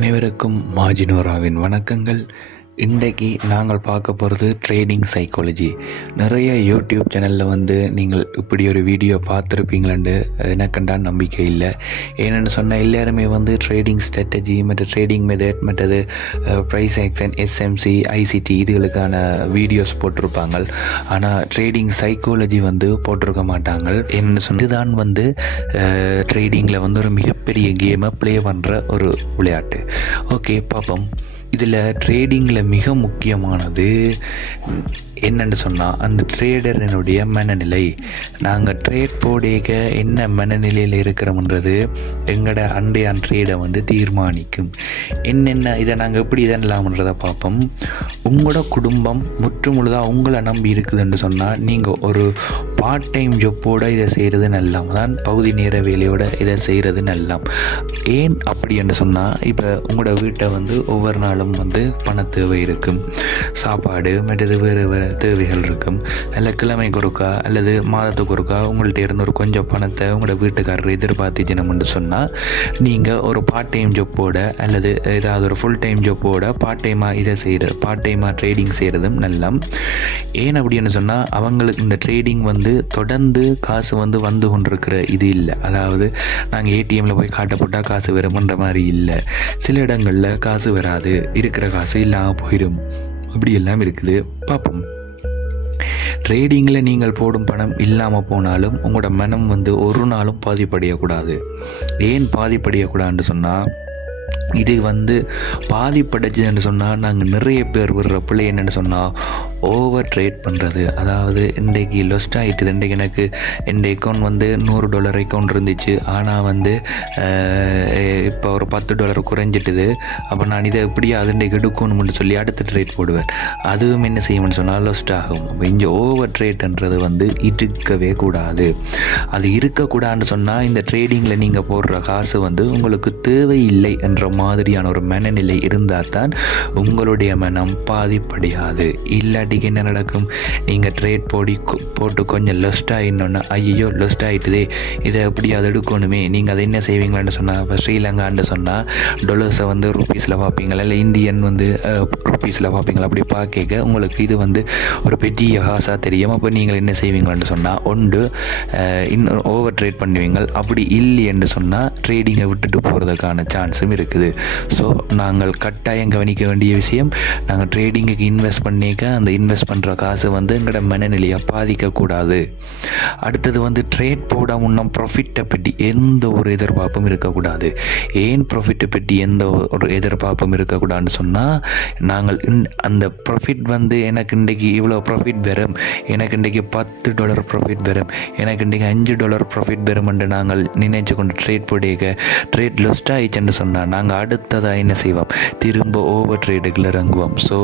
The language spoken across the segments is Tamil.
அனைவருக்கும் மாஜினோராவின் வணக்கங்கள். இன்றைக்கு நாங்கள் பார்க்க போகிறது ட்ரேடிங் சைக்காலஜி. நிறைய யூடியூப் சேனலில் நீங்கள் இப்படி ஒரு வீடியோ பார்த்துருப்பீங்களான்னு எனக்குண்டா நம்பிக்கை இல்லை. ஏன்னு சொன்னால் எல்லாருமே ட்ரேடிங் ஸ்ட்ராட்டஜி மற்ற ட்ரேடிங் மெத்தட் மற்றது ப்ரைஸ் ஆக்ஷன் எஸ்எம்சி ஐசிடி இதுகளுக்கான வீடியோஸ் போட்டிருப்பாங்க. ஆனால் ட்ரேடிங் சைக்காலஜி போட்டிருக்க மாட்டாங்க. என்னென்னு சொன்னால் இதுதான் ட்ரேடிங்கில் ஒரு மிகப்பெரிய கேமை ப்ளே பண்ணுற ஒரு விளையாட்டு. ஓகே பார்ப்போம். இதில் ட்ரேடிங்கில் மிக முக்கியமானது என்னென்னு சொன்னால் அந்த ட்ரேடரினுடைய மனநிலை. நாங்கள் ட்ரேட் போடேக்க என்ன மனநிலையில் இருக்கிறோம்ன்றது எங்களோட அண்டைய ட்ரேடை தீர்மானிக்கும். என்னென்ன இதை நாங்கள் எப்படி இதெல்லாம்ன்றதை பார்ப்போம். உங்களோட குடும்பம் முற்றுமுழுதாக உங்களை நம்பி இருக்குதுன்னு சொன்னால் நீங்கள் ஒரு பார்ட் டைம் ஜொப்போடு இதை செய்கிறது நல்லாம் தான். பகுதி நேர வேலையோடு இதை செய்கிறது நல்லாம். ஏன் அப்படி என்று சொன்னால் இப்போ உங்களோட வீட்டை ஒவ்வொரு நாளும் பண தேவை இருக்கும், சாப்பாடு மற்றது வேறு வேறு தேவைகள் இருக்கும். அல்ல கிழமைக்கு ஒருக்கா அல்லது மாதத்துக்கு ஒருக்கா உங்கள்கிட்ட இருந்து ஒரு கொஞ்சம் பணத்தை உங்களோட வீட்டுக்காரர் எதிர்பார்த்திச்சினம்னு சொன்னால் நீங்கள் ஒரு பார்ட் டைம் ஜொப்போட அல்லது ஏதாவது ஒரு ஃபுல் டைம் ஜொப்போட பார்ட் டைமாக இதை செய்கிறது, பார்ட் டைமாக ட்ரேடிங் செய்கிறதும் நல்லா. ஏன் அப்படின்னு சொன்னால் அவங்களுக்கு இந்த ட்ரேடிங் தொடர்ந்து காசு வந்து கொண்டிருக்கிற இது இல்லை. அதாவது நாங்கள் ஏடிஎம்மில் போய் காட்ட போட்டால் காசு வரும்ன்ற மாதிரி இல்லை. சில இடங்களில் காசு வராது, இருக்கிற காசு இல்லாமல் போயிடும். அப்படி எல்லாம் இருக்குது. பார்ப்போம். ட்ரேடிங்கில் நீங்கள் போடும் பணம் இல்லாமல் போனாலும் உங்களோட மனம் ஒரு நாளும் பாதிப்படையக்கூடாது. ஏன் பாதிப்படையக்கூடாதுன்னு சொன்னால் இது பாதிப்படைச்சுன்னு சொன்னால் நாங்கள் நிறைய பேர் விடுற பிள்ளை என்னென்னு சொன்னால் ஓவர் ட்ரேட் பண்ணுறது. அதாவது இன்றைக்கு லொஸ்ட் ஆகிட்டுது. இன்றைக்கு எனக்கு என் அக்கௌண்ட் $100 அக்கௌண்ட் இருந்துச்சு. ஆனால் இப்போ ஒரு $10 குறைஞ்சிட்டுது. அப்போ நான் இதை எப்படியா அது இன்றைக்கு எடுக்கணும்னு சொல்லி அடுத்த ட்ரேட் போடுவேன். அதுவும் என்ன செய்யணும்னு சொன்னால் லொஸ்ட் ஆகும். அப்போ இங்கே ஓவர் ட்ரேட்ன்றது இருக்கவே கூடாது. அது இருக்கக்கூடாதுன்னு சொன்னால் இந்த ட்ரேடிங்கில் நீங்கள் போடுற காசு உங்களுக்கு தேவையில்லை என்ற மாதிரியான ஒரு மனநிலை இருந்தால் தான் உங்களுடைய மனம் பாதிப்படையாது. இல்லாட்டிக்கு என்ன நடக்கும்? நீங்கள் ட்ரேட் போட்டு கொஞ்சம் லொஸ்ட் ஆகிடணுன்னா ஐயோ லொஸ்ட் ஆகிட்டுதே, இதை எப்படி அதை எடுக்கணுமே. நீங்கள் அதை என்ன செய்வீங்களான்னு சொன்னால் இப்போ ஸ்ரீலங்கான்னு சொன்னால் டொலர்ஸை ரூபீஸில் பார்ப்பீங்களா இல்லை இந்தியன் ரூபீஸில் பார்ப்பீங்களா. அப்படி பார்க்க உங்களுக்கு இது ஒரு பெரிய காசாக தெரியும். அப்போ நீங்கள் என்ன செய்வீங்களான்னு சொன்னால் ஒன்று இன்னும் ஓவர் ட்ரேட் பண்ணுவீங்க. அப்படி இல்லைன்னு சொன்னால் ட்ரேடிங்கை விட்டுட்டு போகிறதுக்கான சான்ஸும் இருக்குது. ஸோ நாங்கள் கட்டாயம் கவனிக்க வேண்டிய விஷயம், நாங்கள் ட்ரேடிங்குக்கு இன்வெஸ்ட் பண்ணிக்க அந்த இன்வெஸ்ட் பண்ணுற காசு எங்களோட மனநிலையை பாதிக்கக்கூடாது. அடுத்தது ட்ரேட் போட முன்னம் ப்ராஃபிட்டை பற்றி எந்த ஒரு எதிர்பார்ப்பும் இருக்கக்கூடாது. ஏன் ப்ராஃபிட்டை பற்றி எந்த ஒரு எதிர்பார்ப்பும் இருக்கக்கூடாதுன்னு சொன்னால் நாங்கள் அந்த ப்ராஃபிட் எனக்கு இன்றைக்கி இவ்வளோ ப்ராஃபிட் வரும், எனக்கு இன்றைக்கி $10 ப்ராஃபிட் வரும், எனக்கு இன்றைக்கி $5 ப்ராஃபிட் வரும் என்று நாங்கள் நினைச்சு கொண்டு ட்ரேட் போடிக்க ட்ரேட் லொஸ்ட் ஆயிடுச்சுன்னு சொன்னால் நாங்கள் அடுத்ததாக என்ன செய்வோம்? திரும்ப ஓவர் ட்ரேடுகள் இறங்குவோம். ஸோ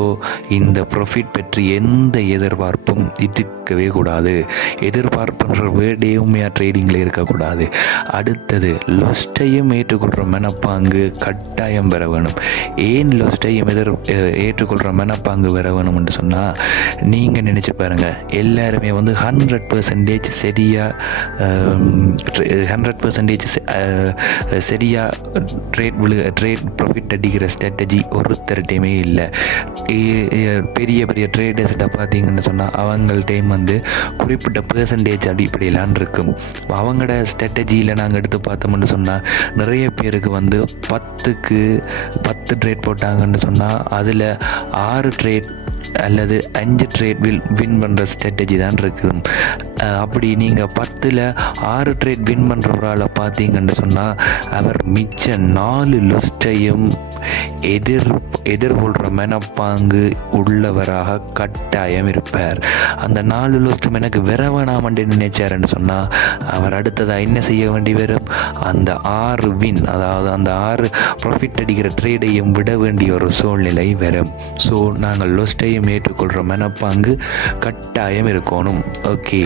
இந்த ப்ராஃபிட் பற்றி எந்த எதிர்பார்ப்பும் இருக்கவே கூடாது. எதிர்பார்ப்புன்ற வேர்டே உண்மையாக ட்ரேடிங்கில் இருக்கக்கூடாது. அடுத்தது லொஸ்ட்டையும் ஏற்றுக்கொள்கிற மனப்பாங்கு கட்டாயம் வர வேணும். ஏன் லொஸ்ட்டையும் ஏற்றுக்கொள்கிற மனப்பாங்கு வர வேணும்னு சொன்னால் நீங்கள் நினச்சி பாருங்கள், எல்லாருமே 100% சரியாக 100% சரியாக ட்ரேட் ப்ராஃபிட் அடிக்கிற ஸ்ட்ராட்டஜி ஒருத்தர்கிட்டையுமே இல்லை. பெரிய பெரிய ட்ரேடர்ஸ்கிட்ட பார்த்தீங்கன்னு சொன்னால் அவங்கள்டையும் குறிப்பிட்ட பெர்சன்டேஜ் அடிப்படையிலான் இருக்கும். அவங்களோட ஸ்ட்ராட்டஜியில் நாங்கள் எடுத்து பார்த்தோம்னு சொன்னால் நிறைய பேருக்கு 10க்கு 10 ட்ரேட் போட்டாங்கன்னு சொன்னால் அதில் 6 ட்ரேட் அல்லது 5 ட்ரேட் வின் பண்ணுற ஸ்ட்ராட்டஜி தான் இருக்குது. அப்படி நீங்கள் 10ல் 6 ட்ரேட் வின் பண்ணுறவரால் பார்த்தீங்கன்னு சொன்னால் அவர் மிச்ச 4 லொஸ்ட்டையும் எதிர்கொள்கிற மனப்பாங்கு உள்ளவராக கட்டாயம் இருப்பார். அந்த 4 லொஸ்ட்டும் எனக்கு வர வேணாமன்னு நினைச்சாருன்னு சொன்னால் அவர் அடுத்ததாக என்ன செய்ய வேண்டி வரும்? அந்த 6 வின், அதாவது அந்த 6 ப்ராஃபிட் அடிக்கிற ட்ரேடையும் விட வேண்டிய ஒரு சூழ்நிலை வரும். ஸோ நாங்கள் லொஸ்ட்டையும் ஏற்றுக்கொள்கிற மனப்பாங்கு கட்டாயம் இருக்கணும். ஓகே,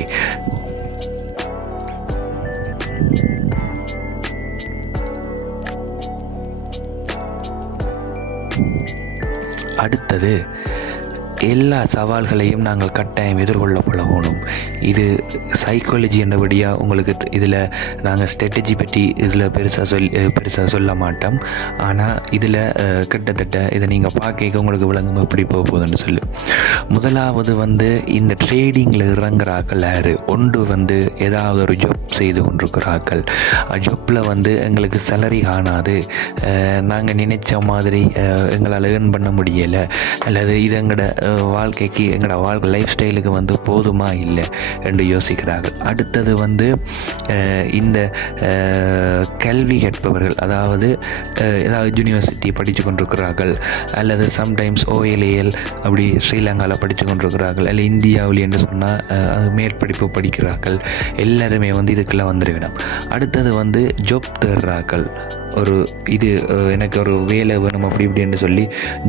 அடுத்தது எல்லா சவால்களையும் நாங்கள் கட்டாயம் எதிர்கொள்ள பழகணும். இது சைக்காலஜி என்றபடியாக உங்களுக்கு இதில் நாங்கள் ஸ்ட்ராட்டஜி பற்றி இதில் பெருசாக சொல்ல மாட்டோம். ஆனால் இதில் கிட்டத்தட்ட இதை நீங்கள் பார்க்க உங்களுக்கு விளங்கும் எப்படி போக போகுதுன்னு சொல்லி. முதலாவது வந்து இந்த ட்ரேடிங்கில் இறங்குறாக்கள் யார்? ஒன்று வந்து ஏதாவது ஒரு ஜாப் செய்து கொண்டிருக்கிறார்கள். ஜாப்பில் வந்து எங்களுக்கு சேலரி காணாது, நாங்கள் நினைச்ச மாதிரி எங்களால் ஏர்ன் பண்ண முடியலை, அல்லது இது எங்களோட வாழ்க்கைக்கு எங்களோட லைஃப் ஸ்டைலுக்கு வந்து போதுமா இல்லை என்று யோசிக்கிறார்கள். அடுத்தது வந்து இந்த கல்வி கற்பவர்கள், அதாவது ஏதாவது யூனிவர்சிட்டி படித்து கொண்டிருக்கிறார்கள், அல்லது சம்டைம்ஸ் OLAL அப்படி ஸ்ரீலங்காவில் படித்து கொண்டிருக்கிறார்கள், அல்ல இந்தியாவில் என்று சொன்னால் அது மேற்படிப்பு படிக்கிறார்கள். எல்லாருமே வந்து இதுக்குள்ளே வந்துடுவிடும். அடுத்தது வந்து ஜாப் தேடுறாக்கள், ஒரு இது எனக்கு ஒரு வேலை வேணும் அப்படி இப்படின்னு சொல்லி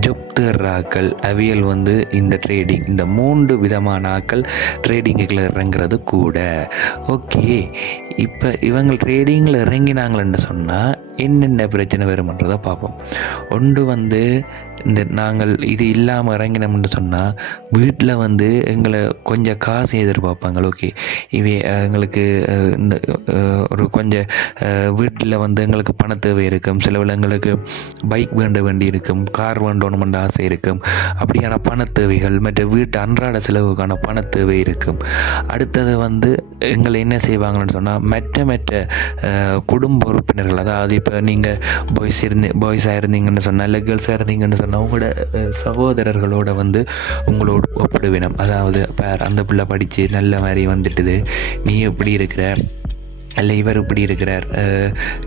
ஜாப் தேடுறாக்கள், அவியல் வந்து இந்த ட்ரேடிங், இந்த 3 விதமான ஆக்கள் ட்ரேடிங்குகளை இறங்குறது கூட. ஓகே, இப்போ இவங்க ட்ரேடிங்கில் இறங்கினாங்களேன்னு சொன்னால் என்னென்ன பிரச்சனை வரும்ன்றதை பார்ப்போம். ஒன்று வந்து இந்த நாங்கள் இது இல்லாமல் இறங்கினோம்னு சொன்னால் வீட்டில் வந்து எங்களை கொஞ்சம் காசு எதிர்பார்ப்பாங்க. ஓகே, இவை எங்களுக்கு இந்த ஒரு கொஞ்சம் வீட்டில் வந்து எங்களுக்கு பண தேவை இருக்கும், சில எங்களுக்கு பைக் வேண்டி இருக்கும், கார் வேண்டணுமென்ற ஆசை இருக்கும். அப்படியான பண தேவைகள் மற்ற வீட்டு அன்றாட செலவுக்கான பண தேவை இருக்கும். அடுத்தது வந்து எங்களை என்ன செய்வாங்கன்னு சொன்னால் மற்ற குடும்ப உறுப்பினர்கள், அதாவது இப்போ நீங்கள் பாய்ஸாக இருந்தீங்கன்னு சொன்னால், இல்லை கேர்ள்ஸாக இருந்தீங்கன்னு சொன்னால் உங்களோட சகோதரர்களோட வந்து உங்களோட ஒப்பிடுவினம். அதாவது அந்த பிள்ளை படித்து நல்ல மாதிரி வந்துட்டுது, நீ எப்படி இருக்கிற, அல்ல இவர் இப்படி இருக்கிறார்,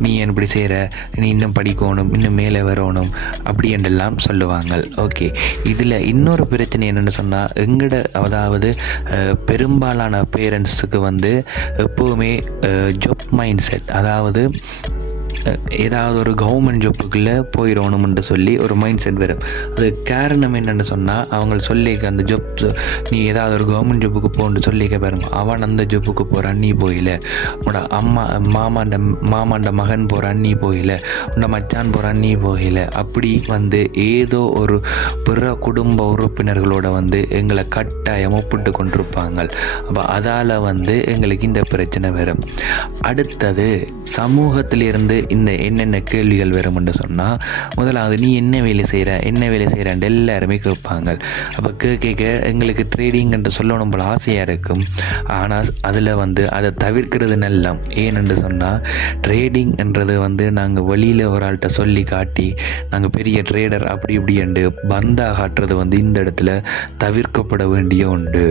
நீ ஏன் இப்படி செய்கிற, நீ இன்னும் படிக்கணும், இன்னும் மேலே வரணும், அப்படி என்றெல்லாம் சொல்லுவாங்க. ஓகே, இதில் இன்னொரு பிரச்சனை என்னென்னு சொன்னால் அதாவது பெரும்பாலான பேரண்ட்ஸுக்கு வந்து எப்போவுமே ஜாப் மைண்ட் செட், அதாவது ஏதாவது ஒரு கவர்மெண்ட் ஜாப்புக்குள்ளே போயிடணும்னு சொல்லி ஒரு மைண்ட் செட் வரும். அது காரணம் என்னென்னு சொன்னால் அவங்க சொல்லிக்க அந்த ஜாப், நீ ஏதாவது ஒரு கவர்மெண்ட் ஜாப்புக்கு போன்னு சொல்லிக்க பாருங்க, அவன் அந்த ஜாப்புக்கு போகிறான் நீ போயில, உன்னோட மாமாண்ட மகன் போகிறான் நீ போயில, உன்னோட மச்சான் போகிறான் நீ போயில, அப்படி வந்து ஏதோ ஒரு பிற குடும்ப உறுப்பினர்களோட வந்து எங்களை கட்டாயம் ஒப்பிட்டு கொண்டிருப்பாங்க. அப்போ அதால் வந்து எங்களுக்கு இந்த பிரச்சனை வரும். அடுத்தது சமூகத்திலிருந்து இந்த என்னென்ன கேள்விகள் வரும்னு சொன்னால், முதலாவது நீ என்ன வேலை செய்கிறேன் எல்லாருமே கேட்பாங்க. அப்போ கேட்க எங்களுக்கு ட்ரேடிங் சொல்லணும் போல ஆசையாக இருக்கும். ஆனால் அதில் வந்து அதை தவிர்க்கிறது நல்லம். ஏனென்று சொன்னால் ட்ரேடிங் என்றது வந்து நாங்கள் வெளியில் ஒரு ஆள்கிட்ட சொல்லி காட்டி நாங்கள் பெரிய ட்ரேடர் அப்படி இப்படி என்று பந்தா காட்டுறது வந்து இந்த இடத்துல தவிர்க்கப்பட வேண்டிய உண்டு.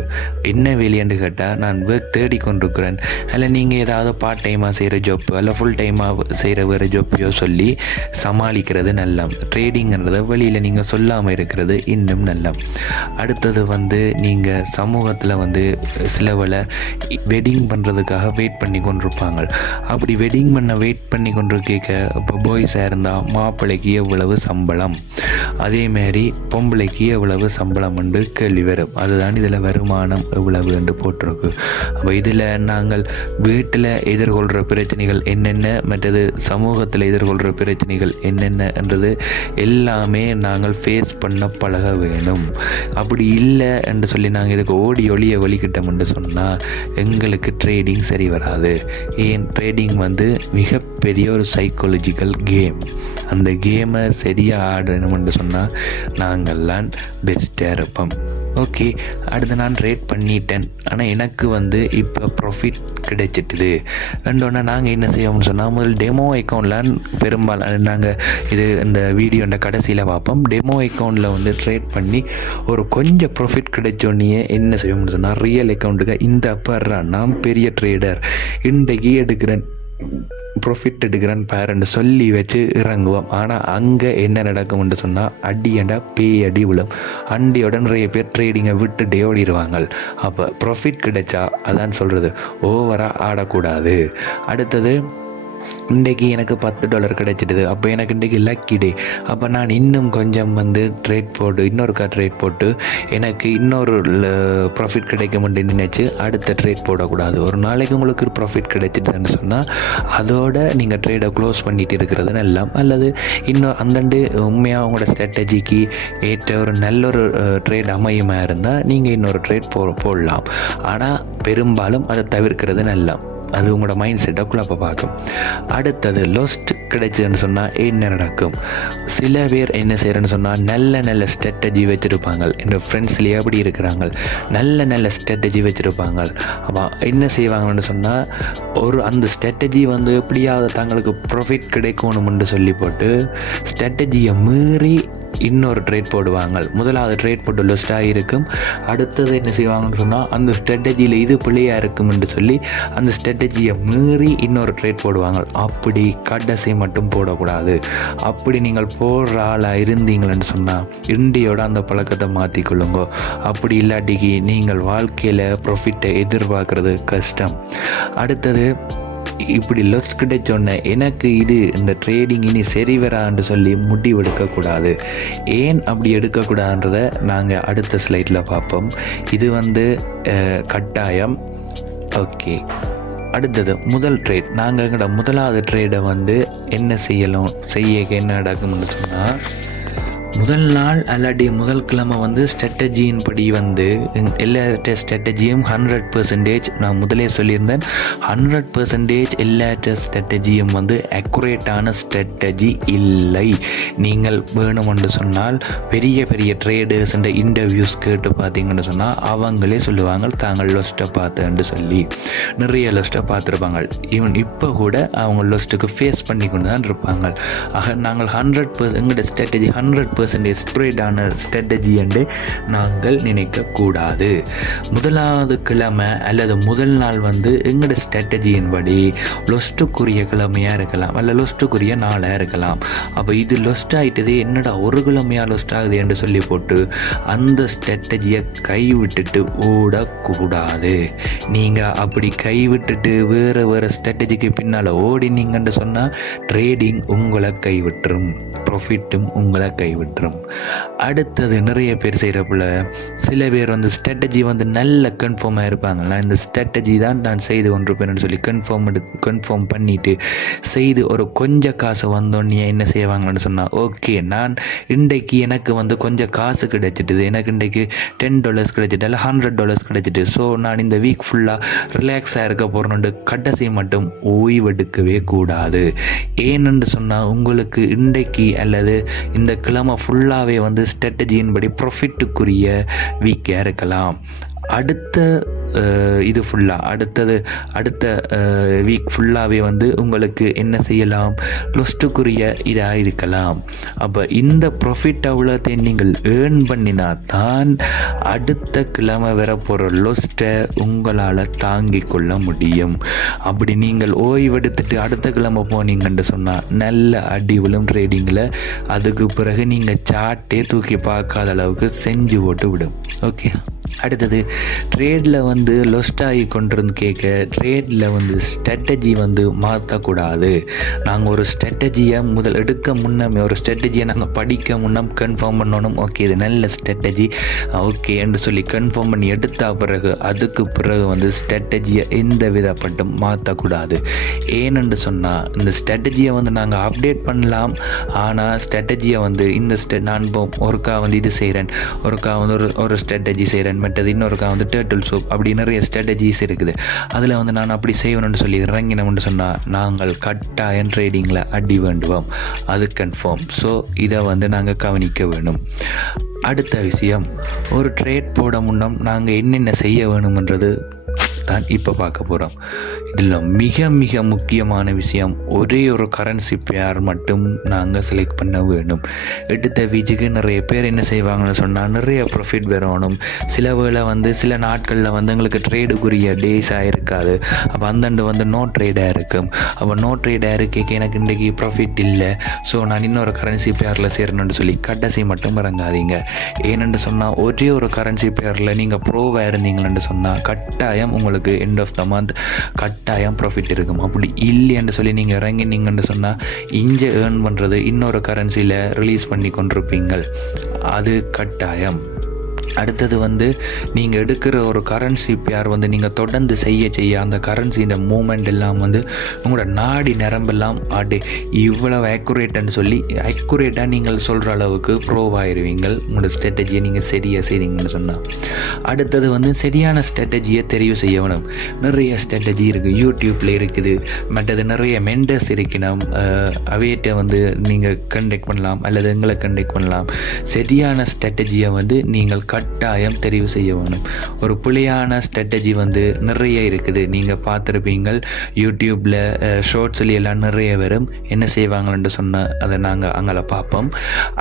என்ன வேலையென்று கேட்டால், நான் ஒர்க் தேடிக்கொண்டிருக்கிறேன், அதில் நீங்கள் ஏதாவது பார்ட் டைமாக செய்கிற ஜாப் அல்ல ஃபுல் டைமாக செய்கிற வேறு ஜாப்பையோ சொல்லி சமாளிக்கிறது நல்லம். ட்ரேடிங்கிறத வெளியில் நீங்கள் சொல்லாமல் இருக்கிறது இன்னும் நல்லம். அடுத்தது வந்து நீங்கள் சமூகத்தில் வந்து சிலவளை வெட்டிங் பண்ணுறதுக்காக வெயிட் பண்ணி கொண்டிருப்பாங்க. அப்படி வெட்டிங் பண்ண வெயிட் பண்ணி கொண்டு கேட்க, இப்போ பாய்ஸாக இருந்தால் மாப்பிள்ளைக்கு எவ்வளவு சம்பளம், அதேமாரி பொம்பளைக்கு எவ்வளவு சம்பளம் என்று கேள்வி வரும். அதுதான் இதில் வருமானம் எவ்வளவு என்று போட்டிருக்கு. அப்போ இதில் நாங்கள் வீட்டில் எதிர்கொள்கிற பிரச்சனைகள் என்னென்ன, மற்றது சமூகத்தில் எதிர்கொள்கிற பிரச்சனைகள் என்னென்ன என்றது எல்லாமே நாங்கள் ஃபேஸ் பண்ண பழக வேணும். அப்படி இல்லை என்று சொல்லி நாங்கள் இதுக்கு ஓடி ஒளிய வலிக்கிட்டோம் என்று சொன்னால் எங்களுக்கு ட்ரேடிங் சரி வராது. ஏன், ட்ரேடிங் வந்து மிகப்பெரிய ஒரு சைக்காலஜிக்கல் கேம். அந்த கேமை சரியாக ஆடணும்னு சொன்னால் நாங்கள்லாம் பெஸ்ட்டாக இருப்போம். ஓகே, அடுத்து நான் ரேட் பண்ணிட்டேன், ஆனால் எனக்கு வந்து இப்போ ப்ராஃபிட் கிடைச்சிட்டுது ரெண்டோன்னா நாங்கள் என்ன செய்வோம்னு சொன்னால், முதல் டெமோ அக்கௌண்ட்டில் பெரும்பாலும் நாங்கள் இது இந்த வீடியோண்ட கடைசியில் பார்ப்போம். டெமோ அக்கௌண்ட்டில் வந்து ட்ரேட் பண்ணி ஒரு கொஞ்சம் ப்ராஃபிட் கிடைச்சோன்னே என்ன செய்வோம்னு சொன்னால், ரியல் அக்கௌண்ட்டுக்கு இந்த அப்போ நான் பெரிய ட்ரேடர் இன்றைக்கு எடுக்கிறேன் ப்ராஃபிட் எடுக்கிறேன் பேரண்ட் சொல்லி வச்சு இறங்குவோம். ஆனால் அங்கே என்ன நடக்கும்னு சொன்னால் அடியண்டா அடி விழும். அண்டியோட நிறைய பேர் ட்ரேடிங்கை விட்டுட்டே ஓடிடுவாங்க. அப்போ ப்ராஃபிட் கிடைச்சா அதான் சொல்கிறது, ஓவராக ஆடக்கூடாது. அடுத்தது இன்றைக்கி எனக்கு $10 கிடைச்சிடுது. அப்போ எனக்கு இன்றைக்கி லக்கி டே. அப்போ நான் இன்னும் கொஞ்சம் வந்து ட்ரேட் போட்டு இன்னொருக்கா ட்ரேட் போட்டு எனக்கு இன்னொரு ப்ராஃபிட் கிடைக்கும்னு நினச்சி அடுத்த ட்ரேட் போடக்கூடாது. ஒரு நாளைக்கு உங்களுக்கு ப்ராஃபிட் கிடைச்சிட்டுன்னு சொன்னால் அதோட நீங்கள் ட்ரேடை க்ளோஸ் பண்ணிட்டு இருக்கிறது நல்லா. அல்லது இன்னும் அந்தண்டு உண்மையாக உங்களோட ஸ்ட்ராட்டஜிக்கு ஏற்ற ஒரு நல்ல ஒரு ட்ரேட் அமையுமா இருந்தால் நீங்கள் இன்னொரு ட்ரேட் போடலாம். ஆனால் பெரும்பாலும் அதை தவிர்க்கிறது நல்லா. அது உங்களோட மைண்ட் செட்டை குழப்ப பார்க்கும். அடுத்தது லொஸ்ட் கிடைச்சதுன்னு சொன்னால் என்ன நடக்கும்? சில பேர் என்ன செய்கிறேன்னு சொன்னால் நல்ல ஸ்ட்ராட்டஜி வச்சுருப்பாங்க. என்னோடய ஃப்ரெண்ட்ஸ்லேயே அப்படி இருக்கிறாங்க. நல்ல ஸ்ட்ராட்டஜி வச்சுருப்பாங்க. அப்போ என்ன செய்வாங்கன்னு சொன்னால் அந்த ஸ்ட்ராட்டஜி வந்து எப்படியாவது தங்களுக்கு ப்ராஃபிட் கிடைக்கணும்னு சொல்லி போட்டு ஸ்ட்ராட்டஜியை மீறி இன்னொரு ட்ரேட் போடுவாங்க. முதலாவது ட்ரேட் போட்டு லொஸ்டாக இருக்கும். அடுத்தது என்ன செய்வாங்கன்னு சொன்னால் அந்த ஸ்ட்ராட்டஜியில் இது பிள்ளையாக இருக்கும்னு சொல்லி அந்த ஸ்ட்ராட்டஜியை மீறி இன்னொரு ட்ரேட் போடுவாங்க. அப்படி கடைசி மட்டும் போடக்கூடாது. அப்படி நீங்கள் போடுற ஆளாக இருந்தீங்களன்னு சொன்னால் இந்தியோட அந்த பழக்கத்தை மாற்றிக்கொள்ளுங்க. அப்படி இல்லாட்டிக்கு நீங்கள் வாழ்க்கையில் ப்ராஃபிட்டை எதிர்பார்க்குறது கஷ்டம். அடுத்தது இப்படி லொஸ்ட் கிடைச்சோன்னே எனக்கு இந்த ட்ரேடிங் இனி சரி வரான்னு சொல்லி முடிவெடுக்கக்கூடாது. ஏன் அப்படி எடுக்கக்கூடாதுன்றதை நாங்கள் அடுத்த ஸ்லைடில் பார்ப்போம். இது வந்து கட்டாயம். ஓகே, அடுத்தது முதல் ட்ரேட். நாங்கள் எங்களோட முதலாவது ட்ரேடை வந்து என்ன என்ன நடக்கும்னு சொன்னால் முதல் நாள் அல்லாட்டி முதல் கிழமை வந்து ஸ்ட்ராட்டஜியின் படி வந்து எல்லா ஸ்ட்ராட்டஜியும் 100% நான் முதலே சொல்லியிருந்தேன். 100% எல்லா ஸ்ட்ராட்டஜியும் வந்து அக்குரேட்டான ஸ்ட்ராட்டஜி இல்லை. நீங்கள் வேணுமென்று சொன்னால் பெரிய ட்ரேடர்ஸ் இன்டர்வியூஸ் கேட்டு பார்த்தீங்கன்னு சொன்னால் அவங்களே சொல்லுவாங்க தாங்கள் லொஸ்ட்டை பார்த்தேன்னு சொல்லி. நிறைய லொஸ்ட்டை பார்த்துருப்பாங்க. ஈவன் இப்போ கூட அவங்க லொஸ்ட்டுக்கு ஃபேஸ் பண்ணி கொண்டு தான் இருப்பாங்க. ஆக நாங்கள் 100% எங்களோட ஸ்ட்ராட்டஜி 100% ஸ்ப்ரெடான ஸ்ட்ராட்டஜி என்று நாங்கள் நினைக்கக்கூடாது. முதலாவது கிழமை அல்லது முதல் நாள் வந்து எங்களோட ஸ்ட்ராட்டஜியின் படி லொஸ்ட்டுக்குரிய கிழமையாக இருக்கலாம், அல்ல லொஸ்ட்டுக்குரிய நாளாக இருக்கலாம். அப்போ இது லொஸ்ட் ஆகிட்டது என்னடா ஒரு கிழமையாக லொஸ்ட் ஆகுது என்று சொல்லி போட்டு அந்த ஸ்ட்ராட்டஜியை கைவிட்டுட்டு ஓடக்கூடாது. நீங்கள் அப்படி கைவிட்டுட்டு வேறு ஸ்ட்ராட்டஜிக்கு பின்னால் ஓடினீங்கன்னு சொன்னால் ட்ரேடிங் உங்களை கைவிட்டுரும், ப்ராஃபிட்டும் உங்களை கைவிட்டுரும். அடுத்தது நிறைய பேர் செய்கிறப்பல சில பேர் வந்து ஸ்ட்ராட்டஜி வந்து நல்ல கன்ஃபார்மாக இருப்பாங்களா, இந்த ஸ்ட்ராட்டஜி தான் நான் செய்து கொண்டிருப்பேன்னு சொல்லி கன்ஃபார்ம் பண்ணிவிட்டு செய்து ஒரு கொஞ்சம் காசு வந்தோன்னே என்ன செய்வாங்கன்னு சொன்னால் ஓகே நான் இன்றைக்கு எனக்கு வந்து கொஞ்சம் காசு கிடைச்சிட்டுது, எனக்கு இன்றைக்கு $10 கிடைச்சிட்டு இல்லை $100 கிடைச்சிட்டு, ஸோ நான் இந்த வீக் ஃபுல்லாக ரிலாக்ஸாக இருக்க போகிறேன்னு கடைசி மட்டும் ஓய்வெடுக்கவே கூடாது. ஏன்னு சொன்னால் உங்களுக்கு இன்றைக்கு அல்லது இந்த கிழமை ஃபுல்லாகவே வந்து ஸ்ட்ராட்டஜியின்படி ப்ராஃபிட்டுக்குரிய வீக்காக இருக்கலாம். அடுத்த இது ஃபுல்லாக அடுத்த வீக் ஃபுல்லாகவே வந்து உங்களுக்கு என்ன செய்யலாம், லொஸ்ட்டுக்குரிய இதாக இருக்கலாம். அப்போ இந்த ப்ராஃபிட் அவ்வளோத்தை நீங்கள் ஏர்ன் பண்ணினா தான் அடுத்த கிழமை வர போகிற லொஸ்ட்டை உங்களால் தாங்கிக் கொள்ள முடியும். அப்படி நீங்கள் ஓய்வெடுத்துட்டு அடுத்த கிழமை போனீங்கன்னு சொன்னால் நல்ல அடிவிலும் ட்ரேடிங்கில் அதுக்கு பிறகு நீங்கள் சார்ட்டே தூக்கி பார்க்காத அளவுக்கு செஞ்சு போட்டு விடும். ஓகே, அடுத்தது ட்ரேடில் வந்து லொஸ்ட் ஆகி கொண்டிருந்து ட்ரேடில் வந்து ஸ்ட்ராட்டஜி வந்து மாற்றக்கூடாது. நாங்கள் ஒரு ஸ்ட்ராட்டஜியை எடுக்க முன்னமே ஒரு ஸ்ட்ராட்டஜியை நாங்கள் படிக்க முன்னம் கன்ஃபார்ம் பண்ணணும். ஓகே இது நல்ல ஸ்ட்ராட்டஜி ஓகே என்று சொல்லி கன்ஃபார்ம் பண்ணி எடுத்த அதுக்கு பிறகு வந்து ஸ்ட்ராட்டஜியை எந்த விதப்பட்டும் மாற்றக்கூடாது. ஏனென்று சொன்னால் இந்த ஸ்ட்ராட்டஜியை வந்து நாங்கள் அப்டேட் பண்ணலாம், ஆனால் ஸ்ட்ராட்டஜியை வந்து நான் இப்போ ஒருக்கா வந்து இது செய்கிறேன், ஒருக்கா வந்து ஒரு ஸ்ட்ராட்டஜி செய்கிறேன், மற்றது இன்னொருக்கா வந்து டேர்ட்டில் சூப், அப்படி நிறைய ஸ்ட்ராட்டஜிஸ் இருக்குது. அதில் வந்து நான் அப்படி செய்வேன்னு சொல்லி இறங்கினோம்னு சொன்னால் நாங்கள் கட்டாயம் ட்ரேடிங்கில் அடி வேண்டுவோம், அது கன்ஃபார்ம். ஸோ இதை வந்து நாங்கள் கவனிக்க வேணும். அடுத்த விஷயம், ஒரு ட்ரேட் போட முன்னம் நாங்கள் என்னென்ன செய்ய வேணும்ன்றது தான் இப்போ பார்க்க போகிறோம். இதில் மிக மிக முக்கியமான விஷயம், ஒரே ஒரு கரன்சி பேர் மட்டும் நாங்கள் செலக்ட் பண்ண வேணும். எடுத்த வீச்சுக்கு நிறைய பேர் என்ன செய்வாங்கன்னு சொன்னால் நிறைய ப்ராஃபிட் வரணும். சில வேளை வந்து சில நாட்களில் வந்து எங்களுக்கு ட்ரேடுக்குரிய டேஸாக இருக்காது. அப்போ அந்தண்டு வந்து நோ ட்ரேடாக இருக்கும். அப்போ நோ ட்ரேடாக இருக்க எனக்கு இன்றைக்கி ப்ராஃபிட் இல்லை, ஸோ நான் இன்னொரு கரன்சி பேரில் சேரணும்னு சொல்லி கடைசி மட்டும் இறங்காதீங்க. ஏனென்று சொன்னால் ஒரே ஒரு கரன்சி பேரில் நீங்கள் ப்ரோவாக இருந்தீங்களன்னு சொன்னால் கட்டாயம் உங்களுக்கு உங்களுக்கு எண்ட் ஆஃப் த மந்த் கட்டாயம் ப்ராஃபிட் இருக்கும். அப்படி இல்லைன்னு சொல்லி நீங்கள் இறங்கினீங்கன்னு சொன்னால் இங்கே ஏர்ன் பண்ணுறது இன்னொரு கரன்சியில் ரிலீஸ் பண்ணி கொண்டிருப்பீங்கள், அது கட்டாயம். அடுத்தது வந்து நீங்கள் எடுக்கிற ஒரு கரன்சி பேர் வந்து நீங்கள் தொடர்ந்து செய்ய அந்த கரன்சியின் மூமெண்ட் எல்லாம் வந்து உங்களோட நாடி நரம்பெல்லாம் இவ்வளவு அக்குரேட்டுன்னு சொல்லி அக்குரேட்டாக நீங்கள் சொல்கிற அளவுக்கு ப்ரோவ் ஆயிடுவீங்க உங்களோட ஸ்ட்ராட்டஜியை நீங்கள் சரியாக செய்தீங்கன்னு சொன்னால். அடுத்தது வந்து சரியான ஸ்ட்ராட்டஜியை தெரிவு செய்யணும். நிறைய ஸ்ட்ராட்டஜி இருக்குது, யூடியூப்பில் இருக்குது, மற்றது நிறைய மெண்டர்ஸ் இருக்கணும், அவையிட்ட வந்து நீங்கள் கண்டெக்ட் பண்ணலாம் அல்லது எங்களை கண்டெக்ட் பண்ணலாம். சரியான ஸ்ட்ராட்டஜியை வந்து நீங்கள் கட்டாயம் தெரிவு செய்ய வேணும். ஒரு பிழையான ஸ்ட்ராட்டஜி வந்து நிறைய இருக்குது, நீங்கள் பார்த்துருப்பீங்கள் யூடியூப்பில் ஷார்ட்ஸ்ல எல்லாம் நிறைய வரும். என்ன செய்வாங்கன்னு சொன்னால் அதை நாங்கள் அங்கே பார்ப்போம்.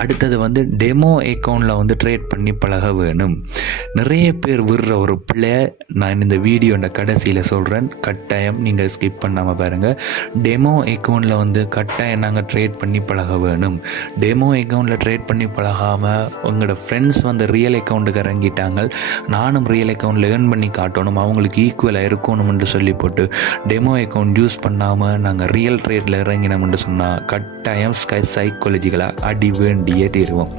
அடுத்தது வந்து டெமோ அக்கௌண்ட்டில் வந்து ட்ரேட் பண்ணி பழக வேணும். நிறைய பேர் விடுற ஒரு பிள்ளை நான் இந்த வீடியோட கடைசியில் சொல்கிறேன், கட்டாயம் நீங்கள் ஸ்கிப் பண்ணாமல் பாருங்கள். டெமோ அக்கௌண்ட்டில் வந்து கட்டாயம் நாங்கள் ட்ரேட் பண்ணி பழக வேணும். டெமோ அக்கௌண்ட்டில் ட்ரேட் பண்ணி பழகாமல் உங்களோட ஃப்ரெண்ட்ஸ் வந்து ரியல் அக்கௌண்ட்டுக்கு இறங்கிட்டாங்க, நானும் ரியல் அக்கௌண்ட்டில் ஏர்ன் பண்ணி காட்டணும், அவங்களுக்கு ஈக்குவலாக இருக்கணும்னு சொல்லி போட்டு டெமோ அக்கௌண்ட் யூஸ் பண்ணாமல் நாங்கள் ரியல் ட்ரேடில் இறங்கினோம்னு சொன்னால் கட்டாயம் சைக்காலஜிக்கலாக அடி வேண்டியே தீருவோம்.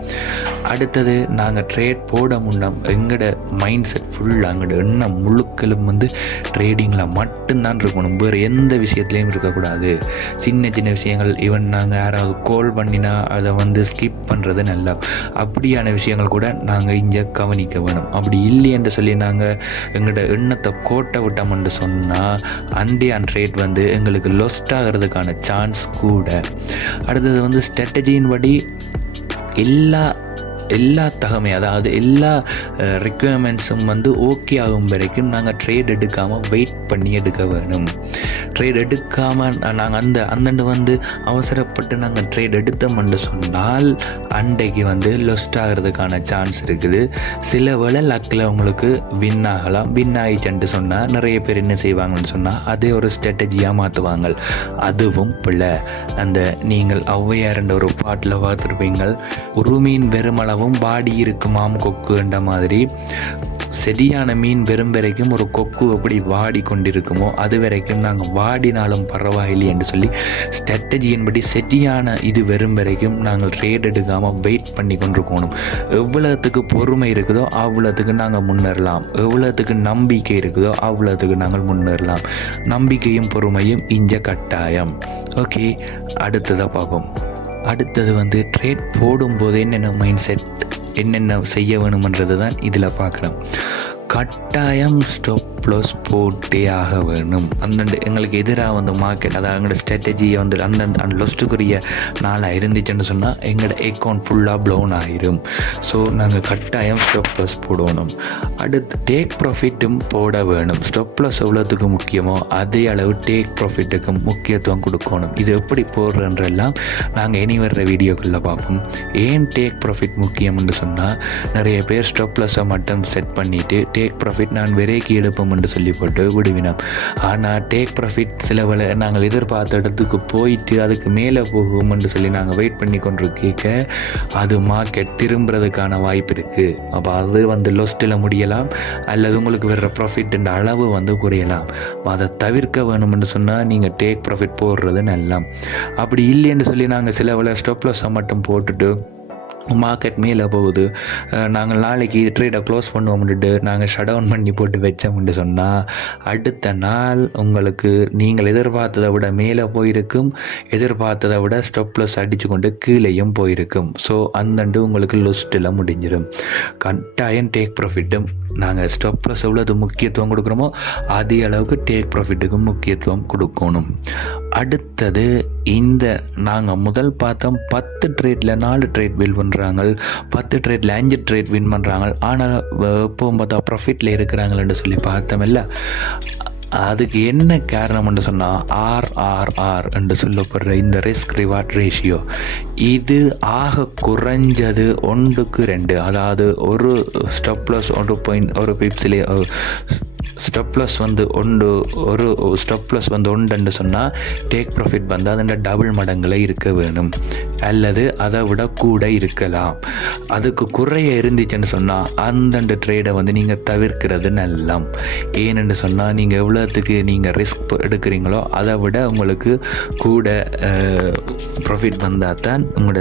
அடுத்தது நாங்கள் ட்ரேட் போட முன்னம் எங்களோட மைண்ட் செட் ஃபுல்லாக எங்களோட எண்ணம் முழுக்களும் வந்து ட்ரேடிங்கில் மட்டும்தான் இருக்கணும், வேறு எந்த விஷயத்துலையும் இருக்கக்கூடாது. சின்ன சின்ன விஷயங்கள் ஈவன் நாங்கள் யாராவது கால் பண்ணினா அதை வந்து ஸ்கிப் பண்ணுறது நல்லா, அப்படியான விஷயங்கள் கூட நாங்கள் இங்கே கவனிக்க வேணும். அப்படி இல்லையென்று சொல்லி நாங்கள் எங்களோட எண்ணத்தை கோட்டை விட்டோம்னு சொன்னால் அண்டியான் ட்ரேட் வந்து எங்களுக்கு லொஸ்ட் ஆகிறதுக்கான சான்ஸ் கூட. அடுத்தது வந்து ஸ்ட்ராட்டஜியின் படி எல்லா தகமை, அதாவது எல்லா ரெக்குயர்மெண்ட்ஸும் வந்து ஓகே ஆகும் வரைக்கும் நாங்கள் ட்ரேட் எடுக்காமல் வெயிட் பண்ணி எடுக்க வேணும். ட்ரேட் எடுக்காமல் நாங்கள் அந்தண்டு வந்து அவசரப்பட்டு நாங்கள் ட்ரேட் எடுத்தோம்னு சொன்னால் அன்றைக்கு வந்து லொஸ்ட் ஆகிறதுக்கான சான்ஸ் இருக்குது. சில வேளை லக்கில் உங்களுக்கு வின் ஆகலாம். வின் ஆகிச்சுட்டு சொன்னால் நிறைய பேர் என்ன செய்வாங்கன்னு சொன்னால் அதே ஒரு ஸ்ட்ராட்டஜியாக மாற்றுவாங்க, அதுவும் பிள்ளை. அந்த நீங்கள் ஔவையார்ன்ற ஒரு பாட்டில் பார்த்துருப்பீங்கள், உருமீன் வெறுமளவும் பாடி இருக்குமாம் கொக்குன்ற மாதிரி. சரியான மீன் வெறும் வரைக்கும் ஒரு கொக்கு எப்படி வாடி கொண்டிருக்குமோ அது வரைக்கும் நாங்கள் வாடினாலும் பரவாயில்லை என்று சொல்லி ஸ்ட்ராட்டஜியின்படி சரியான இது வெறும் வரைக்கும் நாங்கள் ட்ரேட் எடுக்காமல் வெயிட் பண்ணி கொண்டிருக்கணும். எவ்வளோத்துக்கு பொறுமை இருக்குதோ அவ்வளோத்துக்கு நாங்கள் முன்னேறலாம், எவ்வளோத்துக்கு நம்பிக்கை இருக்குதோ அவ்வளோத்துக்கு நாங்கள் முன்னேறலாம். நம்பிக்கையும் பொறுமையும் இஞ்ச கட்டாயம். ஓகே, அடுத்ததாக பார்ப்போம். அடுத்தது வந்து ட்ரேட் போடும்போது என்னென்ன மைண்ட் செட் என்னென்ன செய்ய வேணுமன்றது தான் இதில் பார்க்குறோம். கட்டாயம் ஸ்டாப் லாஸ் போட்டே ஆக வேணும். அந்தண்டு எங்களுக்கு எதிராக வந்து மார்க்கெட், அதாவது எங்களோட ஸ்ட்ராட்டஜியை வந்து அந்த லொஸ்ட்டுக்குரிய நாளாக இருந்துச்சுன்னு சொன்னால் எங்களோட அக்கௌண்ட் ஃபுல்லாக ப்ளவுன் ஆகிரும். ஸோ நாங்கள் கட்டாயம் ஸ்டாப் லாஸ் போடணும். அடுத்து டேக் ப்ராஃபிட்டும் போட வேணும். ஸ்டாப் லாஸ் எவ்வளோத்துக்கு முக்கியமோ அதே அளவு டேக் ப்ராஃபிட்டுக்கும் முக்கியத்துவம் கொடுக்கணும். இது எப்படி போடுறன்றெல்லாம் நாங்கள் இனி வர்ற வீடியோக்களில் பார்ப்போம். ஏன் டேக் ப்ராஃபிட் முக்கியம்னு சொன்னால் நிறைய பேர் ஸ்டாப் லாஸை மட்டும் செட் பண்ணிவிட்டு டேக் ப்ராஃபிட் நான் விரைக்கி எடுப்போம் என்று சொல்லி போட்டு விடுவினோம். ஆனால் டேக் ப்ராஃபிட் சில வேளை நாங்கள் எதிர்பார்த்த இடத்துக்கு போயிட்டு அதுக்கு மேலே போகும் என்று சொல்லி நாங்கள் வெயிட் பண்ணி கொண்டு கேட்க அது மார்க்கெட் திரும்புறதுக்கான வாய்ப்பு இருக்குது. அப்போ அது வந்து லொஸ்ட்டில் முடியலாம் அல்லது உங்களுக்கு வர்ற ப்ராஃபிட் அளவு வந்து குறையலாம். அதை தவிர்க்க வேணும்னு சொன்னால் நீங்கள் டேக் ப்ராஃபிட் போடுறது நல்லா. அப்படி இல்லைன்னு சொல்லி நாங்கள் சில வேளை ஸ்டாப் லாஸை மட்டும் போட்டுட்டு மார்க்கெட் மேலே போகுது, நாங்கள் நாளைக்கு ட்ரேடை க்ளோஸ் பண்ணுவோம்னுட்டு நாங்கள் ஷட் டவுன் பண்ணி போட்டு வச்சோம்னு சொன்னால் அடுத்த நாள் உங்களுக்கு நீங்கள் எதிர்பார்த்ததை விட மேலே போயிருக்கும், எதிர்பார்த்ததை விட ஸ்டாப் லாஸ் அடித்து கொண்டு கீழேயும் போயிருக்கும். ஸோ அந்தண்டு உங்களுக்கு லொஸ்ட்டில் முடிஞ்சிடும். கட்டாயம் டேக் ப்ராஃபிட்டும் நாங்கள் ஸ்டாப் லாஸ் எவ்வளோ முக்கியத்துவம் கொடுக்குறோமோ அதே அளவுக்கு டேக் ப்ராஃபிட்டுக்கும் முக்கியத்துவம் கொடுக்கணும். அடுத்தது இந்த நாங்கள் முதல் பார்த்தோம் 10 ட்ரேடில் 4 ட்ரேட் வின் பண்ணுறாங்க, 10 ட்ரேடில் 5 ட்ரேட் வின் பண்ணுறாங்க. ஆனால் எப்போவும் பார்த்தா ப்ராஃபிட்டில் இருக்கிறாங்களேன்னு சொல்லி பார்த்தோமில்ல. அதுக்கு என்ன காரணம்னு சொன்னால் RRR என்று சொல்லப்படுற இந்த ரிஸ்க் ரிவார்ட் ரேஷியோ இது ஆக குறைஞ்சது 1:2. அதாவது ஒரு ஸ்டாப் லாஸ் 1 பிப்ஸ்லேயே ஸ்டாப் லாஸ் வந்து ஒரு ஸ்டாப் லாஸ் வந்து ஒன்றுன்னு சொன்னால் டேக் ப்ராஃபிட் வந்து அதோட டபுள் மடங்களை இருக்க வேணும், அல்லது அதை விட கூட இருக்கலாம். அதுக்கு குறைய இருந்துச்சுன்னு சொன்னால் அந்தந்த ட்ரேடை வந்து நீங்கள் தவிர்க்கிறது நல்லம். ஏன்னு சொன்னால் நீங்கள் எவ்வளோத்துக்கு நீங்கள் ரிஸ்க் எடுக்கிறீங்களோ அதை விட உங்களுக்கு கூட ப்ராஃபிட் வந்தால் தான் உங்களோட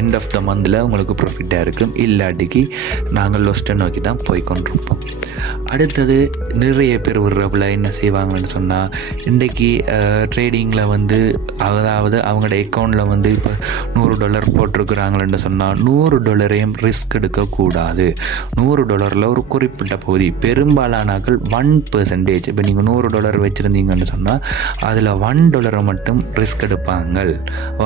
எண்ட் ஆஃப் த மந்தில் உங்களுக்கு ப்ராஃபிட்டாக இருக்கும். இல்லாட்டிக்கு நாங்கள் லொஸ்ட்டை நோக்கி தான் போய்கொண்டிருப்போம். அடுத்தது நிறைய பேர் விடுறப்பில் என்ன செய்வாங்கன்னு சொன்னால், இன்றைக்கி ட்ரேடிங்கில் வந்து அதாவது அவங்களோட அக்கௌண்ட்டில் வந்து இப்போ $100 போட்டிருக்கிறாங்களன்னு சொன்னால் $100 ரிஸ்க் எடுக்கக்கூடாது. $100 ஒரு குறிப்பிட்ட பகுதி, பெரும்பாலானாக்கள் 1%. இப்போ நீங்கள் $100 வச்சுருந்தீங்கன்னு சொன்னால் அதில் $1 மட்டும் ரிஸ்க் எடுப்பாங்க.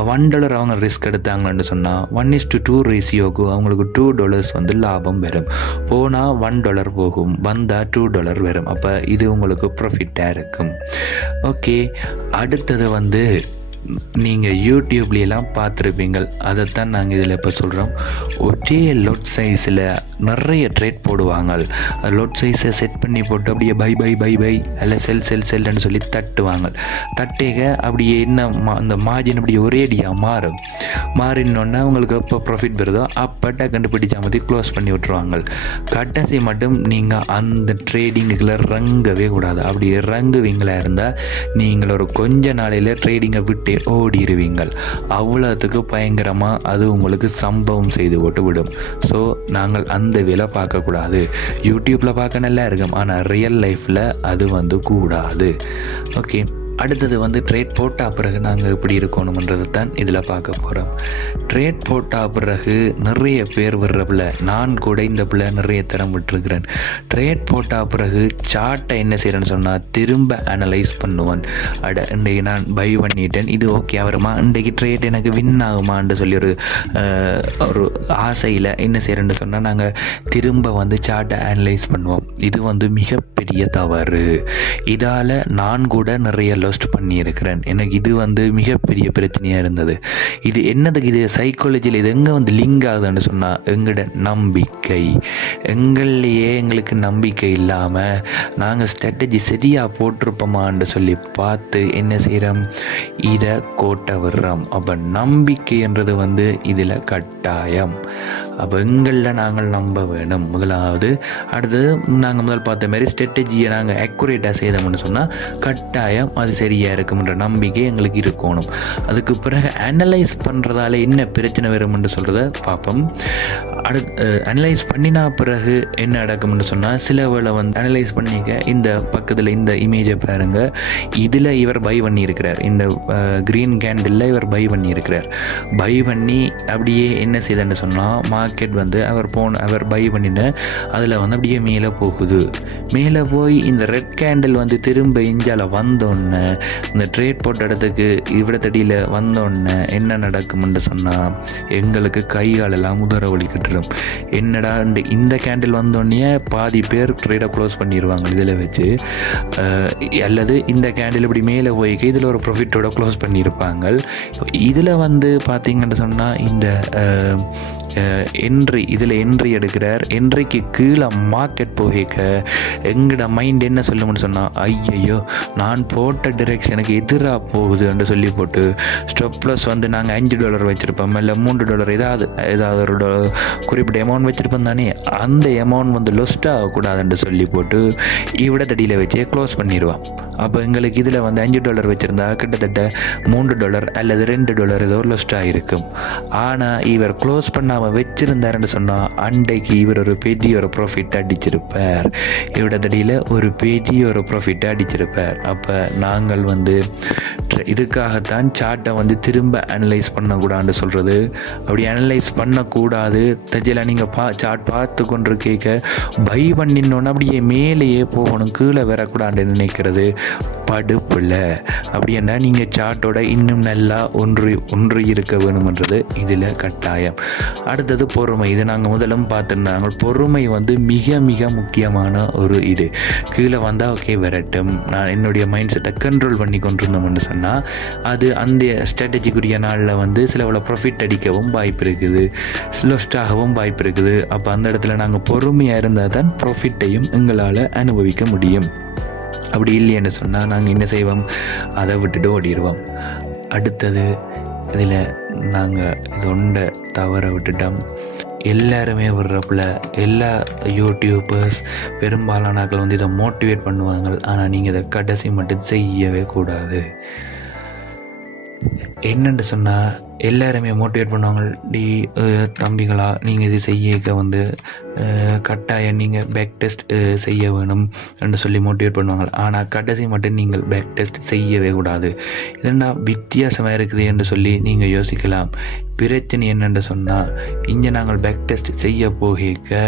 $1 அவங்க ரிஸ்க் எடுத்தாங்கன்னு சொன்னால் 1:2 ரேஷியோக்கு அவங்களுக்கு $2 வந்து லாபம் வரும். போனால் $1 போகும், வந்தால் $2 வரும். அப்போ இது உங்களுக்கு ப்ராஃபிட்டாக இருக்கும். ஓகே, அடுத்தது வந்து நீங்கள் யூடியூப்லாம் பார்த்துருப்பீங்க. அதைத்தான் நாங்கள் இதில் இப்போ சொல்கிறோம். ஒரே லொட் சைஸில் நிறைய ட்ரேட் போடுவாங்க. லொட் சைஸை செட் பண்ணி போட்டு அப்படியே பை பை பை பை அல்ல செல்லுன்னு சொல்லி தட்டுவாங்க. தட்டேக அப்படியே என்ன அந்த மார்ஜின் அப்படியே ஒரேடியாக மாறினோன்னா உங்களுக்கு எப்போ ப்ராஃபிட் வருதோ அப்போ கண்டுபிடிச்சா மாதிரி க்ளோஸ் பண்ணி விட்டுருவாங்க. கடைசி மட்டும் நீங்கள் அந்த ட்ரேடிங்குகளை இறங்கவே கூடாது. அப்படி இறங்குவீங்களா இருந்தால் நீங்கள் ஒரு கொஞ்ச நாளையில் ட்ரேடிங்கை விட்டு ஓடிடுவீங்கள். அவ்வளோத்துக்கு பயங்கரமாக அது உங்களுக்கு சம்பவம் செய்து போட்டு விடும். ஸோ நாங்கள் அந்த வேலை பார்க்கக்கூடாது. யூடியூப்பில் பார்க்க நல்லா இருக்கும், ஆனால் ரியல் லைஃப்பில் அது வந்து கூடாது. ஓகே, அடுத்தது வந்து ட்ரேட் போட்டால் பிறகு நாங்கள் எப்படி இருக்கணுமன்றது தான் இதில் பார்க்க போகிறோம். ட்ரேட் போட்டால் பிறகு நிறைய பேர் விடுறப்பில், நான் கூட இந்த பிள்ளை நிறைய தரம் விட்டுருக்கிறேன். ட்ரேட் போட்டால் பிறகு சார்ட்டை என்ன செய்கிறேன்னு சொன்னால் திரும்ப அனலைஸ் பண்ணுவேன். இன்றைக்கு நான் பை பண்ணிட்டேன், இது ஓகே வருமா, இன்றைக்கு ட்ரேட் எனக்கு வின் ஆகுமான்னு சொல்லி ஒரு ஆசையில் என்ன செய்கிறேன்னு சொன்னால் நாங்கள் திரும்ப வந்து சார்ட்டை அனலைஸ் பண்ணுவோம். இது வந்து மிகப்பெரிய தவறு. இதால் நான் கூட நிறைய லோஸ்ட் பண்ணியிருக்கிறேன். எனக்கு இது வந்து மிகப்பெரிய பிரச்சனையாக இருந்தது. இது என்னதுக்கு, இது சைக்காலஜியில் இது எங்கே வந்து லிங்க் ஆகுதுன்னு சொன்னால் எங்களோட நம்பிக்கை. எங்களுக்கு நம்பிக்கை இல்லாமல் நாங்கள் ஸ்ட்ராட்டஜி சரியாக போட்டிருப்போமான்னு சொல்லி பார்த்து என்ன செய்கிறோம், இதை கோட்டை விடுறோம். அப்போ நம்பிக்கைன்றது வந்து இதில் கட்டாயம். அப்போ எங்களில் நாங்கள் நம்ப வேணும் முதலாவது. அடுத்தது நாங்கள் முதல் பார்த்த மாதிரி ஸ்ட்ராட்டஜியை நாங்கள் அக்குரேட்டாக செய்தோம்னு சொன்னால் கட்டாயம் அது சரியாக இருக்கும்ன்ற நம்பிக்கை எங்களுக்கு இருக்கணும். அதுக்கு பிறகு அனலைஸ் பண்ணுறதால என்ன பிரச்சனை வரும்னு சொல்கிறத பார்ப்போம். அனலைஸ் பண்ணினா பிறகு என்ன நடக்கும்னு சொன்னால், சில வேளை வந்து அனலைஸ் பண்ணிக்க இந்த பக்கத்தில் இந்த இமேஜை பாருங்கள், இதில் இவர் பை பண்ணியிருக்கிறார், இந்த க்ரீன் கேண்டில் இவர் பை பண்ணியிருக்கிறார். பை பண்ணி அப்படியே என்ன செய்தன்னு சொன்னால் மார்க்கெட் வந்து அவர் பை பண்ணின அதில் வந்து அப்படியே மேலே போகுது. மேலே போய் இந்த ரெட் கேண்டில் வந்து திரும்ப இஞ்சால் வந்தோடனே இந்த ட்ரேட் போட்ட இடத்துக்கு இவ்வளத்தடியில் வந்தோடனே என்ன நடக்கும்னு சொன்னால் எங்களுக்கு கைகாலெல்லாம் உதற வலிக்கிட்டுரும். என்னடா இந்த கேண்டில் வந்தோடனே பாதி பேர் ட்ரேடை க்ளோஸ் பண்ணிடுவாங்க இதில் வச்சு, அல்லது இந்த கேண்டில் இப்படி மேலே போய் இதில் ஒரு ப்ராஃபிட்டோட க்ளோஸ் பண்ணியிருப்பாங்க. இதில் வந்து பார்த்திங்கன்னு சொன்னால் இந்த என்ட்ரி எடுக்கிறார். என்ட்ரிக்கு கீழே மார்க்கெட் போகிக்க எங்களோட மைண்ட் என்ன சொல்லும்னு சொன்னால், ஐயையோ நான் போட்ட டிரெக்ஷனுக்கு எதிராக போகுதுன்னு சொல்லி போட்டு ஸ்டாப் லாஸ் வந்து நாங்கள் $5 வச்சுருப்போம், இல்லை $3 ஏதாவது ஒரு குறிப்பிட்ட அமௌண்ட் வச்சுருப்போம் தானே, அந்த அமௌண்ட் வந்து லொஸ்ட் ஆகக்கூடாதுன்னு சொல்லி போட்டு இவ்வளத்தடியில் வச்சே க்ளோஸ் பண்ணிடுவான். அப்போ எங்களுக்கு இதில் வந்து $5 வச்சுருந்தா கிட்டத்தட்ட $3 அல்லது $2 ஏதோ லொஸ்ட்டாக இருக்கும். ஆனால் இவர் க்ளோஸ் பண்ணாமல் வச்சுருந்தாருன்னு சொன்னால் அன்றைக்கு இவர் ஒரு பெரிய ப்ராஃபிட் அடிச்சிருப்பார். இவ்வளத்தடியில் ஒரு பெரிய ப்ராஃபிட் அடிச்சிருப்பார். அப்போ நாங்கள் வந்து இதுக்காகத்தான் சார்ட்டை வந்து திரும்ப அனலைஸ் பண்ணக்கூடாதுன்னு சொல்கிறது. அப்படி அனலைஸ் பண்ணக்கூடாது. தஜில் நீங்கள் சார்ட் பார்த்து கொண்டு கேட்க பை பண்ணினோன்னு அப்படியே மேலேயே போகணும், கீழே வரக்கூடாதுன்னு நினைக்கிறது படுப்புல. அப்படின்னா நீங்கள் சார்ட்டோட இன்னும் நல்லா ஒன்று இருக்க வேணுமென்றது இதில் கட்டாயம். அடுத்தது பொறுமை. இதை நாங்கள் முதலும் பார்த்துருந்தாங்க. பொறுமை வந்து மிக மிக முக்கியமான ஒரு இது. கீழே வந்தால் ஓகே வரட்டும், நான் என்னுடைய மைண்ட் செட்டை கண்ட்ரோல் பண்ணி கொண்டிருந்தோம்னு சொன்னால் சொன்னால் அது அந்த ஸ்ட்ராட்டஜிக்குரிய நாளில் வந்து சில ப்ராஃபிட் அடிக்கவும் வாய்ப்பு இருக்குது, லொஸ்டாகவும் வாய்ப்பு இருக்குது. அப்போ அந்த இடத்துல நாங்கள் பொறுமையாக இருந்தால் தான் ப்ராஃபிட்டையும் எங்களால் அனுபவிக்க முடியும். அப்படி இல்லைன்னு சொன்னால் நாங்கள் என்ன செய்வோம், அதை விட்டுட்டு ஓடிடுவோம். அடுத்தது இதில் நாங்கள் இது ஒன்றை தவற விட்டுட்டோம். எல்லாருமே விடுறப்பில் எல்லா யூடியூபர்ஸ் பெரும்பாலானாக்கள் வந்து இதை மோட்டிவேட் பண்ணுவாங்க. ஆனால் நீங்கள் இதை கடைசி மட்டும் செய்யவே கூடாது. என்னென்னு சொன்னால் எல்லாருமே மோட்டிவேட் பண்ணுவாங்க, தம்பிகளா நீங்கள் இது செய்ய வந்து கட்டாயம் நீங்கள் பேக் டெஸ்ட் செய்ய வேணும் என்று சொல்லி மோட்டிவேட் பண்ணுவாங்க. ஆனால் கடைசி மட்டும் நீங்கள் பேக் டெஸ்ட் செய்யவே கூடாது. இதென்னா வித்தியாசமாக இருக்குது என்று சொல்லி நீங்கள் யோசிக்கலாம். பிரச்சனை என்னென்று சொன்னால் இங்கே நாங்கள் பேக் டெஸ்ட் செய்ய போக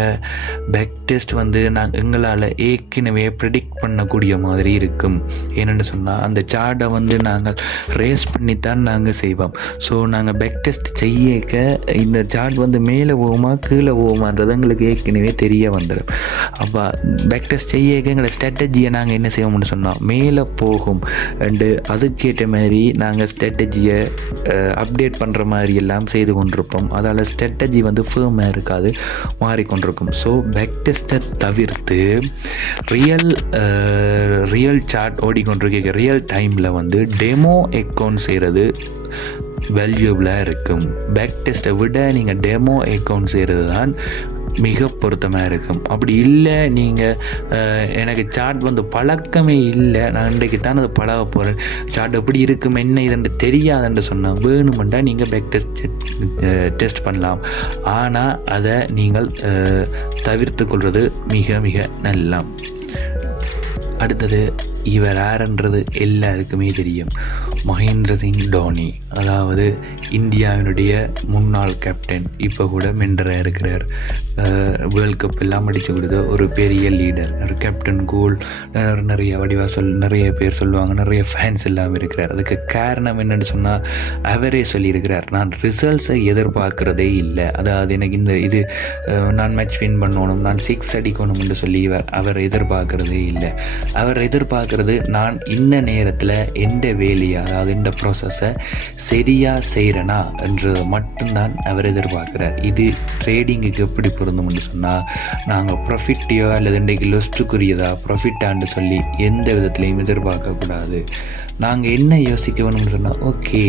பேக் டெஸ்ட் வந்து எங்களால் ஏற்கனவே ப்ரெடிக்ட் பண்ணக்கூடிய மாதிரி இருக்கும். ஏனென்று சொன்னால் அந்த சார்ட்டை வந்து நாங்கள் ரேஸ் பண்ணித்தான் நாங்கள் செய்வோம். ஸோ நாங்கள் பேக் டெஸ்ட் செய்ய இந்த சார்ட் வந்து மேலே போகுமா கீழே போகுமான்றது எங்களுக்கு ஏற்கனவே தெரிய வந்துடும். அப்போ பேக் டெஸ்ட் செய்ய எங்களை ஸ்ட்ராட்டஜியை நாங்கள் என்ன செய்வோம்னு சொன்னால் மேலே போகும் அண்டு அதுக்கேற்ற மாதிரி நாங்கள் ஸ்ட்ராட்டஜியை அப்டேட் பண்ணுற மாதிரி எல்லாம் செய்து கொண்டிருப்போம். அதால் ஸ்ட்ராட்டஜி வந்து ஃபேமாக இருக்காது, மாறிக்கொண்டிருக்கும். ஸோ பேக் டெஸ்ட்டை தவிர்த்து ரியல் சார்ட் ஓடிக்கொண்டிருக்க ரியல் டைமில் வந்து டெமோ அக்கௌண்ட் செய்கிறது வேல்யூபிளாக இருக்கும். பேக் டெஸ்ட்டை விட நீங்கள் டெமோ அக்கௌண்ட் செய்கிறது தான் மிக பொருத்தமாக இருக்கும். அப்படி இல்லை நீங்கள் எனக்கு சார்ட் வந்து பழக்கமே இல்லை, நான் இன்றைக்கு தான் அது பழக போகிறேன், சார்ட் எப்படி இருக்கும் என்ன இதுன்னு தெரியாதுன்னு சொன்னால் வேணுமெண்டா நீங்கள் பேக் டெஸ்ட் பண்ணலாம். ஆனால் அதை நீங்கள் தவிர்த்து கொள்வது மிக மிக நல்லா. அடுத்தது இவர் யாருன்றது எல்லாருக்குமே தெரியும், மகேந்திர சிங் தோனி. அதாவது இந்தியாவினுடைய முன்னாள் கேப்டன், இப்போ கூட மெண்டராக இருக்கிறார். வேர்ல்ட் கப் எல்லாம் அடித்து கொடுத்த ஒரு பெரிய லீடர், கேப்டன் கூல் நிறைய வடிவாக நிறைய பேர் சொல்லுவாங்க, நிறைய ஃபேன்ஸ் எல்லாம் இருக்கிறார். அதுக்கு காரணம் என்னென்னு சொன்னால் அவரே சொல்லியிருக்கிறார், நான் ரிசல்ட்ஸை எதிர்பார்க்குறதே இல்லை. அதாவது எனக்கு இது நான் மேட்ச் வின் பண்ணணும், நான் 6 அடிக்கணும் என்று சொல்லி அவர் எதிர்பார்க்குறதே இல்லை. அவர் எதிர்பார்க்குறது நான் இந்த நேரத்தில் எந்த வேலையை, அதாவது இந்த ப்ராசஸை சரியாக செய்கிறேனா என்றது மட்டும்தான் அவர் எதிர்பார்க்குறார். இது ட்ரேடிங்குக்கு எப்படி பொருந்தும்னு சொன்னால் நாங்கள் ப்ராஃபிட்டையோ அல்லது இன்றைக்கு லொஸ்ட்டுக்குரியதா ப்ராஃபிட்டான்னு சொல்லி எந்த விதத்துலையும் எதிர்பார்க்கக்கூடாது. நாங்கள் என்ன யோசிக்க வேணும்னு சொன்னால், ஓகே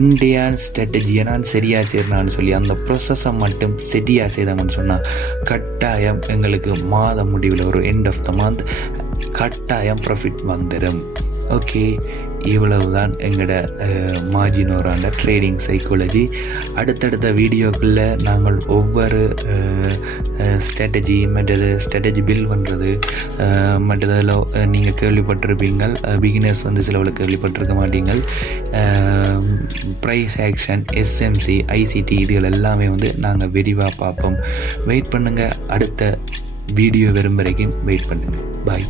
இந்தியா ஸ்ட்ராட்டஜியை நான் சரியாக செய்கிறேன்னு சொல்லி அந்த ப்ராசஸை மட்டும் சரியாக செய்தோம்னு சொன்னால் கட்டாயம் எங்களுக்கு மாத முடிவில் ஒரு எண்ட் ஆஃப் த மந்த் கட்டாயம் ப்ராஃபிட் வந்துடும். ஓகே, இவ்வளவு தான் எங்களோட மார்ஜினோரான ட்ரேடிங் சைக்காலஜி. அடுத்தடுத்த வீடியோக்களில் நாங்கள் ஒவ்வொரு ஸ்ட்ராட்டஜி ஸ்ட்ராட்டஜி பில் பண்ணுறது மற்றதில் நீங்கள் கேள்விப்பட்டிருப்பீங்கள். பிகினர்ஸ் வந்து சிலவில் கேள்விப்பட்டிருக்க மாட்டீங்கள். ப்ரைஸ் ஆக்ஷன், எஸ்எம்சி, ஐசிடி இதுகள் எல்லாமே வந்து நாங்கள் விரிவாக பார்ப்போம். வெயிட் பண்ணுங்கள். அடுத்த வீடியோ வரும் வரைக்கும் வெயிட் பண்ணுங்கள். பாய்.